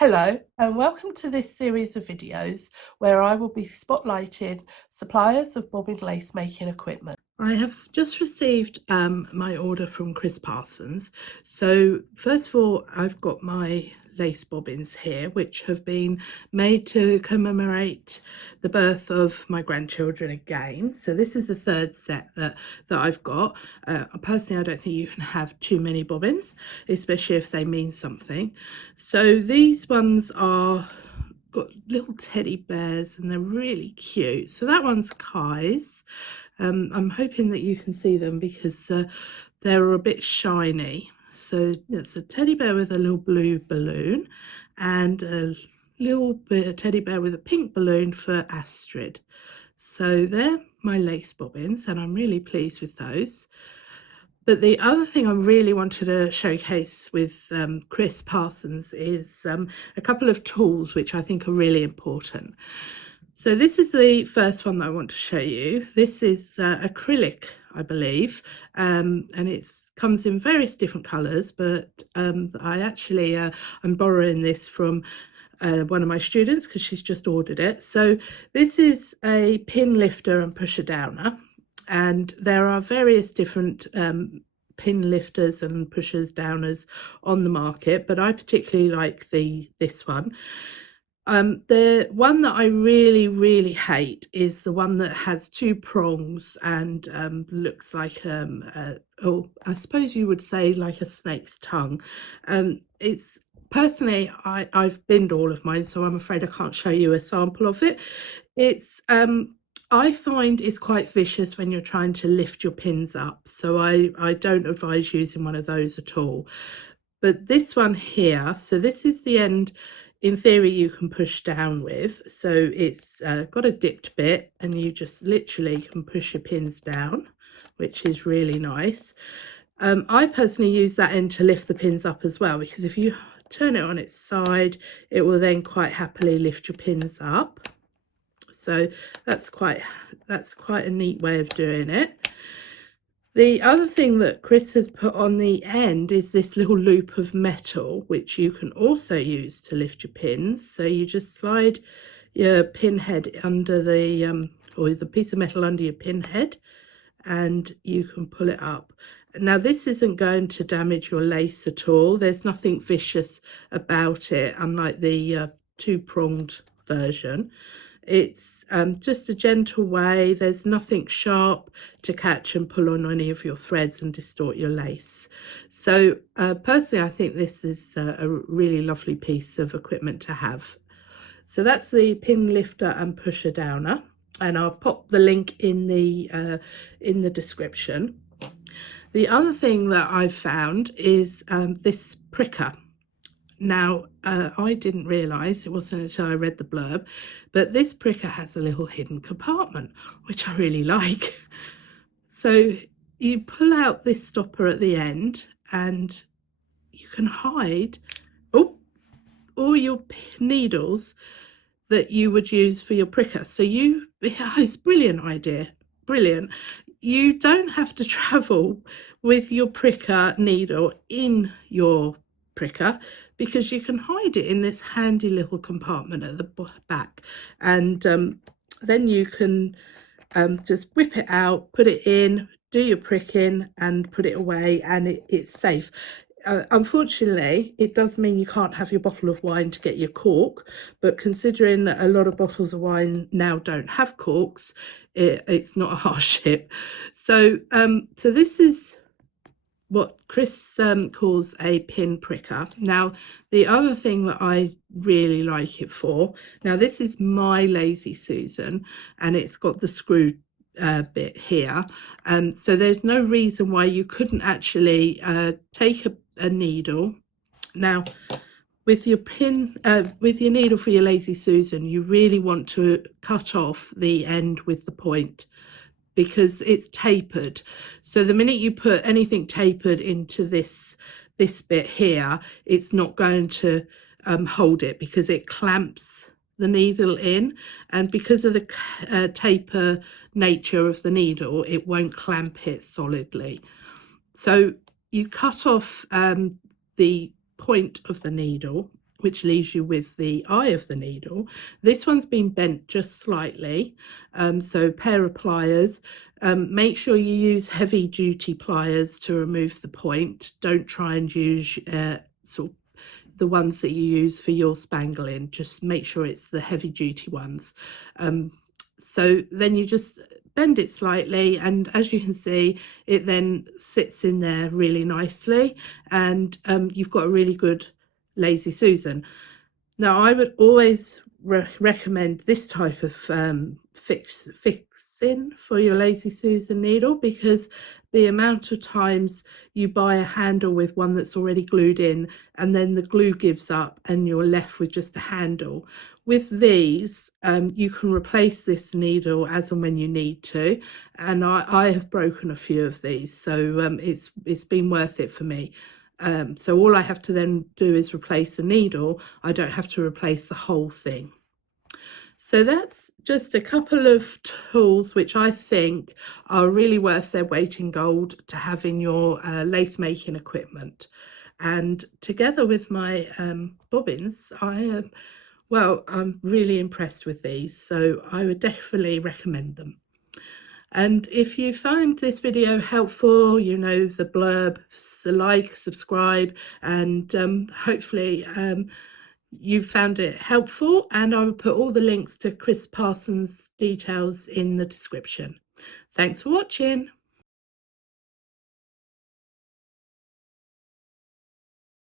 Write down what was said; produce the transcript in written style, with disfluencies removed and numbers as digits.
Hello and welcome to this series of videos where I will be spotlighting suppliers of bobbin lacemaking equipment. I have just received my order from Chris Parsons. So first of all, I've got my lace bobbins here, which have been made to commemorate the birth of my grandchildren again. So this is the third set that I've got. Personally, I don't think you can have too many bobbins, especially if they mean something. So these ones are got little teddy bears and they're really cute. So that one's Kai's. I'm hoping that you can see them because they're a bit shiny. So it's a teddy bear with a little blue balloon and a little bit of teddy bear with a pink balloon for Astrid. So they're my lace bobbins and I'm really pleased with those. But the other thing I really wanted to showcase with Chris Parsons is a couple of tools which I think are really important. So this is the first one that I want to show you. This is acrylic, I believe, and it comes in various different colours, but I actually, I'm borrowing this from one of my students because she's just ordered it. So this is a pin lifter and pusher downer, and there are various different pin lifters and pushers downers on the market, but I particularly like this one. The one that I really hate is the one that has two prongs and looks like oh, I suppose you would say like a snake's tongue. It's personally, I've binned all of mine, so I'm afraid I can't show you a sample of it. It's I find it's quite vicious when you're trying to lift your pins up, so I don't advise using one of those at all. But this one here, so this is the end, in theory you can push down with, so it's got a dipped bit and you just literally can push your pins down, which is really nice. I personally use that end to lift the pins up as well, because if you turn it on its side, it will then quite happily lift your pins up. So that's quite a neat way of doing it. The other thing that Chris has put on the end is this little loop of metal, which you can also use to lift your pins. So you just slide your pin head under the or the piece of metal under your pin head, and you can pull it up. Now this isn't going to damage your lace at all. There's nothing vicious about it, unlike the two-pronged version. It's just a gentle way. There's nothing sharp to catch and pull on any of your threads and distort your lace. So personally, I think this is a really lovely piece of equipment to have. So that's the pin lifter and pusher downer, and I'll pop the link in the description. The other thing that I've found is this pricker. Now, I didn't realise, it wasn't until I read the blurb, but this pricker has a little hidden compartment, which I really like. So you pull out this stopper at the end and you can hide all your needles that you would use for your pricker. So it's a brilliant idea, brilliant. You don't have to travel with your pricker needle in your pricker, because you can hide it in this handy little compartment at the back, and then you can just whip it out, put it in, do your pricking and put it away, and it's safe. Unfortunately, it does mean you can't have your bottle of wine to get your cork, but considering that a lot of bottles of wine now don't have corks, it's not a hardship. So so this is what Chris calls a pin pricker. Now, the other thing that I really like it for, now this is my Lazy Susan, and it's got the screw bit here, and so there's no reason why you couldn't actually take a needle. Now, with your needle for your Lazy Susan, you really want to cut off the end with the point, because it's tapered. So the minute you put anything tapered into this bit here, it's not going to hold it, because it clamps the needle in, and because of the taper nature of the needle, it won't clamp it solidly. So you cut off the point of the needle which leaves you with the eye of the needle. This one's been bent just slightly, so pair of pliers. Make sure you use heavy duty pliers to remove the point. Don't try and use sort of the ones that you use for your spangling. Just make sure it's the heavy duty ones. So then you just bend it slightly, and as you can see, it then sits in there really nicely, and you've got a really good Lazy Susan. Now, I would always recommend this type of fixing for your Lazy Susan needle, because the amount of times you buy a handle with one that's already glued in and then the glue gives up and you're left with just a handle. With these, you can replace this needle as and when you need to, and I have broken a few of these, so it's been worth it for me. So all I have to then do is replace the needle. I don't have to replace the whole thing. So that's just a couple of tools which I think are really worth their weight in gold to have in your lace making equipment. And together with my bobbins, I'm really impressed with these, so I would definitely recommend them. And if you find this video helpful, you know the blurb, so like, subscribe, and hopefully you found it helpful, and I will put all the links to Chris Parsons' details in the description. Thanks for watching.